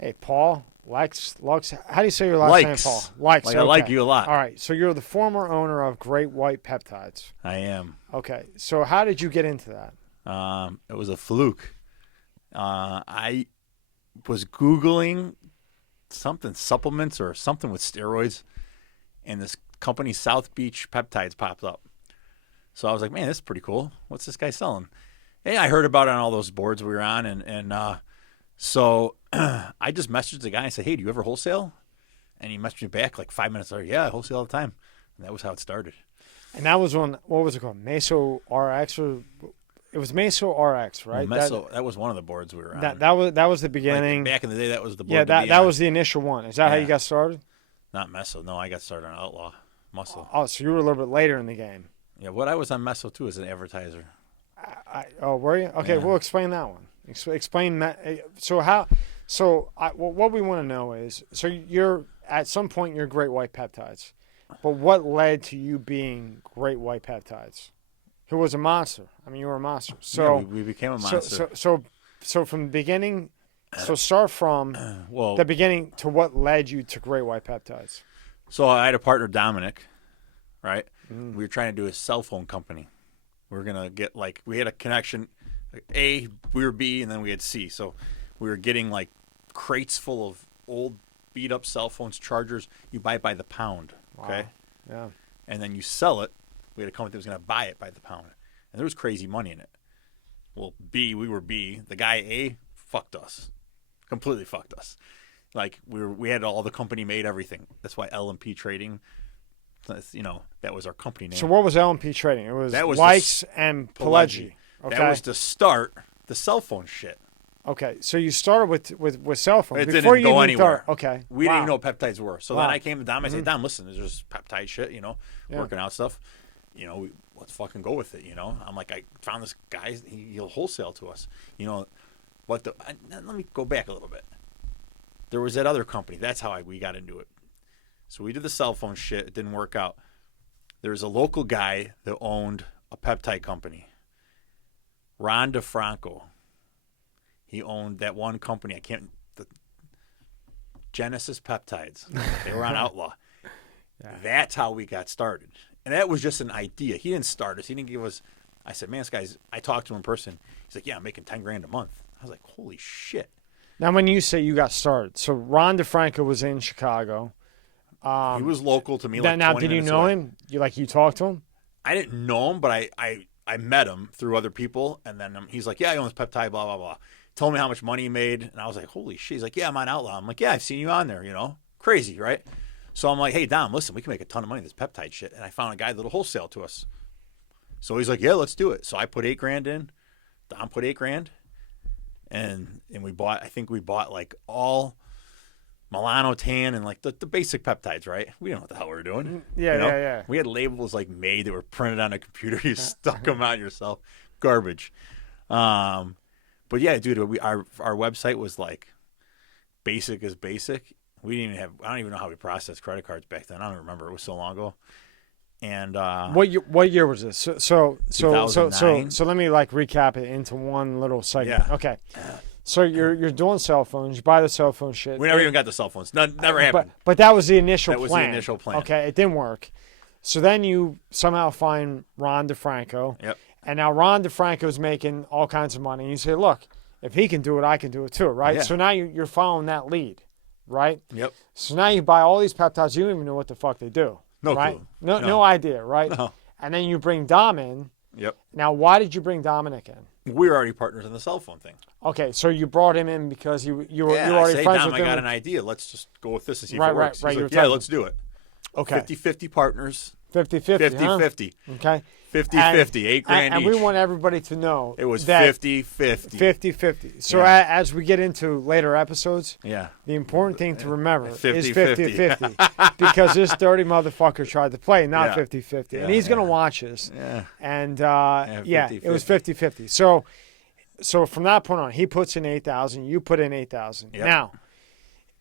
Hey, Paul, Leix, how do you say your last name, Paul? Leix. Like, okay. I like you a lot. All right, so you're the former owner of Great White Peptides. I am. Okay, so how did you get into that? It was a fluke. I was Googling something, supplements or something with steroids, and this company, South Beach Peptides, popped up. So I was like, man, this is pretty cool. What's this guy selling? Hey, I heard about it on all those boards we were on, and so I just messaged the guy and said, hey, do you ever wholesale? And he messaged me back like 5 minutes later, yeah, I wholesale all the time. And that was how it started. And that was on, what was it called? Meso RX? Or it was Meso RX, right? Well, that was one of the boards we were on. That was the beginning. Like back in the day, that was the board. Yeah, that was the initial one. Is that how you got started? Not Meso. No, I got started on Outlaw Muscle. Oh, so you were a little bit later in the game. Yeah, I was on Meso too as an advertiser. Were you? Okay, yeah. We'll explain that one. Explain what we want to know is, so you're at some point you're Great White Peptides, but what led to you being Great White Peptides? Who was a monster? I mean, you were a monster. So yeah, we became a monster. So from the beginning, start from the beginning to what led you to Great White Peptides. So I had a partner, Dominic, right? We were trying to do a cell phone company. We were gonna get we had a connection. A, we were B, and then we had C. So we were getting like crates full of old beat up cell phones, chargers. You buy it by the pound, okay? Wow. Yeah. And then you sell it. We had a company that was going to buy it by the pound, and there was crazy money in it. Well, B, we were B. The guy A fucked us, completely fucked us. Like we had all the company made everything. That's why L&P Trading. That was our company name. So what was L&P Trading? It was Leix and Pileggi. Okay. That was to start the cell phone shit. Okay, so you started with cell phones. It didn't go anywhere. Okay. We didn't even know what peptides were. So then I came to Dom. I said, Dom, listen, there's just peptide shit, working out stuff. Let's fucking go with it, I'm like, I found this guy. He'll wholesale to us. Let me go back a little bit. There was that other company. That's how we got into it. So we did the cell phone shit. It didn't work out. There was a local guy that owned a peptide company. Ron DeFranco. He owned that one company. The Genesis Peptides. They were on Outlaw. Yeah. That's how we got started. And that was just an idea. He didn't start us. He didn't give us. I said, man, this guy's. I talked to him in person. He's like, yeah, I'm making $10,000 a month. I was like, holy shit. Now, when you say you got started, so Ron DeFranco was in Chicago. He was local to me. Now, did you know him? You talked to him? I didn't know him, but I met him through other people, and then he's like, yeah, I own this peptide, blah, blah, blah. Told me how much money he made, and I was like, holy shit. He's like, yeah, I'm on Outlaw. I'm like, yeah, I've seen you on there, Crazy, right? So I'm like, hey, Dom, listen, we can make a ton of money with this peptide shit. And I found a guy that'll wholesale to us. So he's like, yeah, let's do it. So I put $8,000 in. Dom put $8,000. And we bought like all Milano Tan and like the basic peptides, right? We didn't know what the hell we were doing. Yeah. We had labels like made that were printed on a computer. You stuck them out yourself. Garbage. But yeah, dude, our website was like basic as basic. We didn't even I don't even know how we processed credit cards back then. I don't remember. It was so long ago. And what year was this? So let me recap it into one little segment. Yeah. Okay. So you're doing cell phones. You buy the cell phone shit. We never even got the cell phones. Never happened. But that was the initial plan. That was the initial plan. Okay, it didn't work. So then you somehow find Ron DeFranco. Yep. And now Ron DeFranco's making all kinds of money. And you say, look, if he can do it, I can do it too, right? Yeah. So now you're following that lead, right? Yep. So now you buy all these peptides. You don't even know what the fuck they do. No right? clue. No idea, right? No. And then you bring Dom in. Yep. Now, why did you bring Dominic in? We were already partners in the cell phone thing. Okay, so you brought him in because you were already I say, friends Dom, with him. I got an idea. Let's just go with this and see if Right, it works. right. He's like, let's do it. Okay. 50-50 partners. 50-50, 50-50. Huh? Okay. 50-50, $8,000 and each. we want everybody to know it was that 50-50. 50-50. So as we get into later episodes, the important thing to remember is 50-50. Because this dirty motherfucker tried to play not 50-50. Yeah, and he's going to watch this. Yeah. And, 50-50. it was 50-50. So from that point on, he puts in $8,000, you put in $8,000. Yep. Now,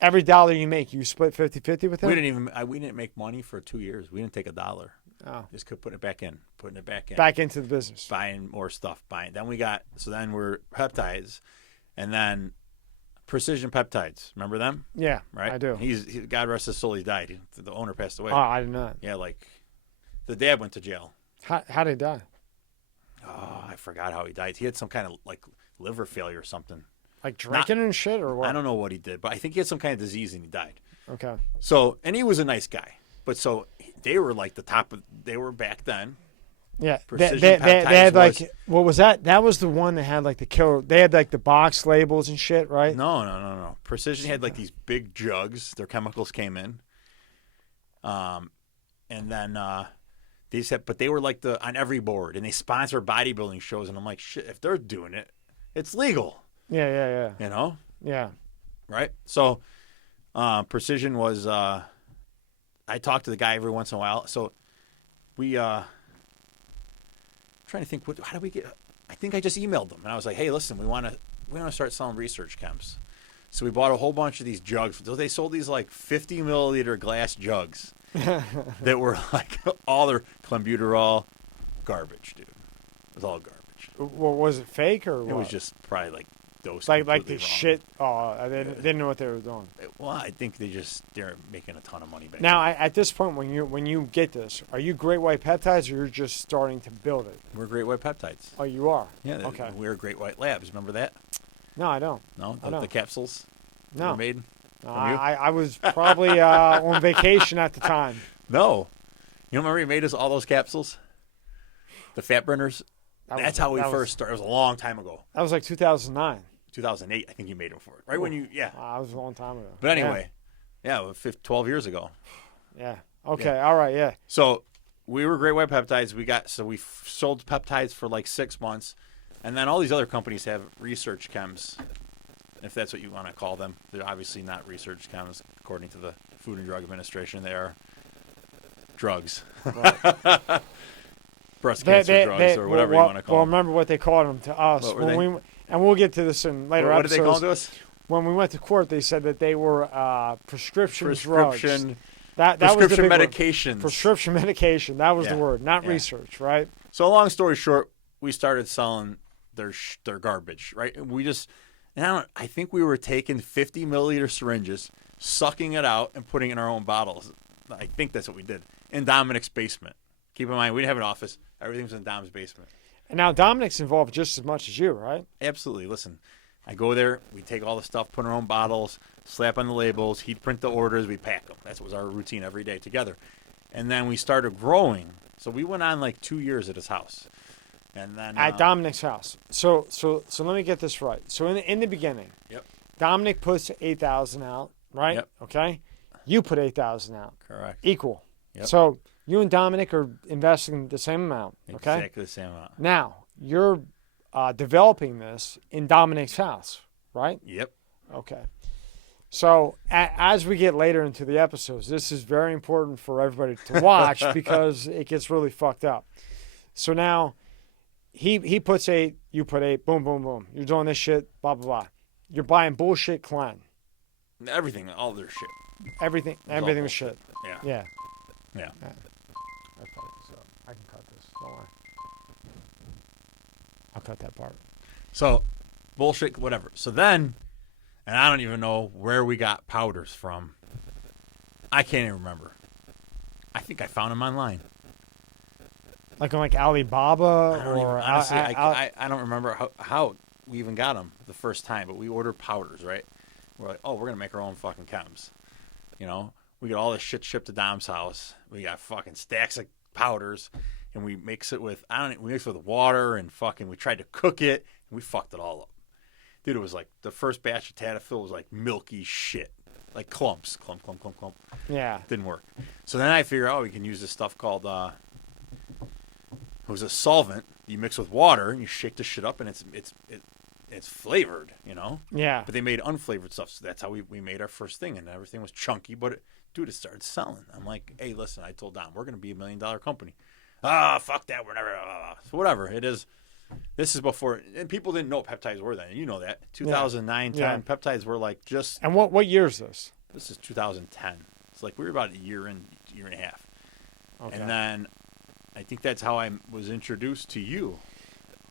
every dollar you make, you split 50-50 with him? We didn't make money for 2 years. We didn't take $1. Oh. Just kept putting it back in. Back into the business. Buying more stuff. Then we're peptides, and then Precision Peptides. Remember them? Yeah, right. I do. God rest his soul. He died. The owner passed away. Oh, I did not. Yeah, like the dad went to jail. How did he die? Oh, I forgot how he died. He had some kind of like liver failure or something. Like drinking and shit, or what? I don't know what he did, but I think he had some kind of disease and he died. Okay. So, and he was a nice guy, but so they were like the top of. They were back then. Yeah, Precision they had Peptides like what was that? That was the one that had like the killer. They had like the box labels and shit, right? No. Precision had like these big jugs. Their chemicals came in. And then they said, but they were like on every board, and they sponsor bodybuilding shows. And I'm like, shit, if they're doing it, it's legal. Yeah. You know? Yeah. Right. So, Precision was. I talk to the guy every once in a while. So, we. Trying to think, how do we get? I think I just emailed them, and I was like, "Hey, listen, we want to start selling research chems." So we bought a whole bunch of these jugs. They sold these like 50 milliliter glass jugs that were like all their clenbuterol garbage, dude. It was all garbage. Well, was it fake or what? It was just probably like dosed like the wrong. shit. Oh, they didn't know what they were doing. Well, I think they're making a ton of money back now. At this point, when you get this, are you Great White Peptides, or you're just starting to build it? We're Great White Peptides. Oh, you are. Yeah. Okay. We're Great White Labs. Remember that? No, I don't. No, I don't. The capsules. No, were made. I was probably on vacation at the time. No, you don't remember you made us all those capsules, the fat burners. That's how we first started. It was a long time ago. That was like 2009. 2008, I think you made them for it. Right when you, that was a long time ago. But anyway, 12 years ago. Yeah. Okay. Yeah. All right. Yeah. So we were Great White Peptides. We sold peptides for like 6 months, and then all these other companies have research chems, if that's what you want to call them. They're obviously not research chems according to the Food and Drug Administration. They are drugs. Right. Breast cancer drugs or whatever you want to call them. them. Well, remember what they called them to us and we'll get to this in later episodes. What did they call them to us? When we went to court, they said that they were prescription drugs. That prescription was the big medications. Word. Prescription medication. That was the word, not research, right? So long story short, we started selling their garbage, right? I think we were taking 50 milliliter syringes, sucking it out, and putting it in our own bottles. I think that's what we did in Dominic's basement. Keep in mind, we didn't have an office. Everything was in Dom's basement. And now Dominic's involved just as much as you, right? Absolutely. Listen, I go there. We take all the stuff, put in our own bottles, slap on the labels, heat print the orders, we pack them. That was our routine every day together. And then we started growing. So we went on like 2 years at his house. And then at Dominic's house. So let me get this right. So in the beginning, Dominic puts 8,000 out, right? Yep. Okay. You put 8,000 out. Correct. Equal. Yep. So you and Dominic are investing the same amount. Okay. Exactly the same amount. Now you're developing this in Dominic's house, right? Yep. Okay. So as we get later into the episodes, this is very important for everybody to watch because it gets really fucked up. So now he puts 8, you put 8, boom, boom, boom. You're doing this shit, blah, blah, blah. You're buying bullshit Clen. Everything, all their shit. Everything was shit. Yeah. I can cut this. Don't worry. I'll cut that part. So, bullshit, whatever. So then, and I don't even know where we got powders from. I can't even remember. I think I found them online. Like on Alibaba honestly, I don't remember how we even got them the first time, but we ordered powders, right? We're like, oh, we're going to make our own fucking chems. You know, we get all this shit shipped to Dom's house. We got fucking stacks of powders, and we mix it with, we mix it with water, and we tried to cook it, and we fucked it all up. Dude, it was like, the first batch of Tadafil was like milky shit. Like clumps. Clump. Yeah. Didn't work. So then I figured, we can use this stuff called, it was a solvent you mix with water, and you shake the shit up, and it's flavored, you know? Yeah. But they made unflavored stuff, so that's how we made our first thing, and everything was chunky, but it started selling. I'm like, hey, listen, I told Dom, we're going to be $1 million company. Fuck that, we're never, So whatever, it is. This is before, and people didn't know what peptides were then, and you know that. 2009, 10, peptides were like just. And what year is this? This is 2010. It's like we were about a year and a half. Okay. And then I think that's how I was introduced to you.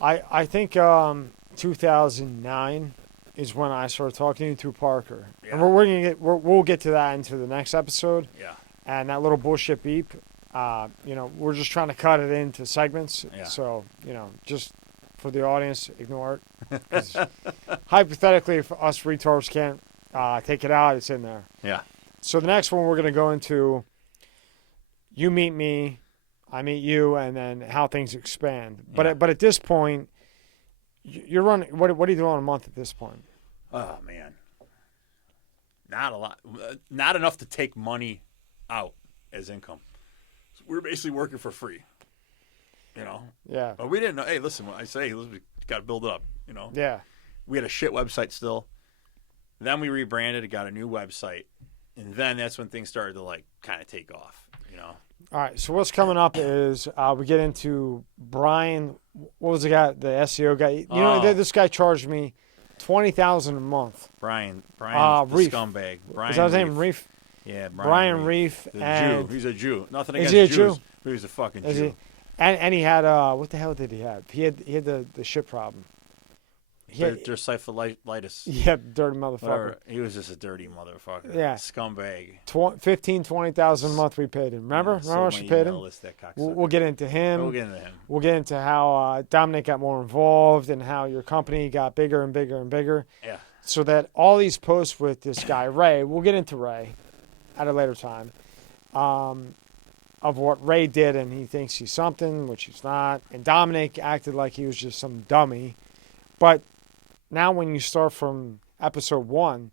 I think 2009 is when I started talking to you through Parker. Yeah. And we'll get to that into the next episode. Yeah. And that little bullshit beep, we're just trying to cut it into segments. Yeah. So, just for the audience, ignore it. 'Cause hypothetically, if us retards can't take it out, it's in there. Yeah. So the next one we're going to go into, you meet me, I meet you, and then how things expand. Yeah. But at this point, you're running. What are you doing a month at this point? Oh man, not a lot, not enough to take money out as income. So we're basically working for free, Yeah. But we didn't know. Hey, listen, what I say, we got to build it up. Yeah. We had a shit website still. Then we rebranded, got a new website, and then that's when things started to kind of take off. All right. So what's coming up is we get into Brian. What was the guy? The SEO guy. This guy charged me $20,000 a month. Brian, the Reef. scumbag. Brian Is that his name? Reef. Yeah, Brian Reef. The and Jew. He's a Jew. Nothing Is against he a Jews. Jew? But he's a fucking Is Jew. he? And he had what the hell did he have? He had the shit problem. Dersiphilitis. Yeah, dirty motherfucker. Whatever. He was just a dirty motherfucker. Yeah. Scumbag. $20,000 a month we paid him. Remember? Yeah, Remember she paid him? We'll get into him. We'll get into him. We'll get into how Dominic got more involved and how your company got bigger and bigger and bigger. Yeah. So that all these posts with this guy, Ray, we'll get into Ray at a later time, of what Ray did, and he thinks he's something, which he's not. And Dominic acted like he was just some dummy. But now when you start from episode 1,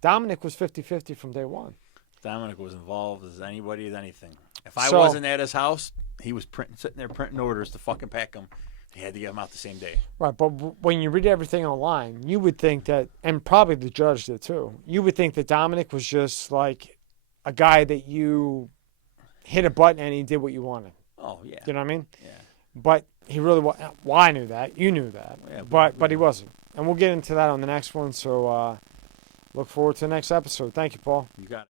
Dominic was 50-50 from day one. Dominic was involved as anybody as anything. If I wasn't at his house, he was sitting there printing orders to fucking pack them. He had to get them out the same day. Right, but when you read everything online, you would think that, and probably the judge did too, you would think that Dominic was just like a guy that you hit a button and he did what you wanted. Oh, yeah. You know what I mean? Yeah. But he really was. Well, I knew that. You knew that. Yeah, but he wasn't. And we'll get into that on the next one. So look forward to the next episode. Thank you, Paul. You got it.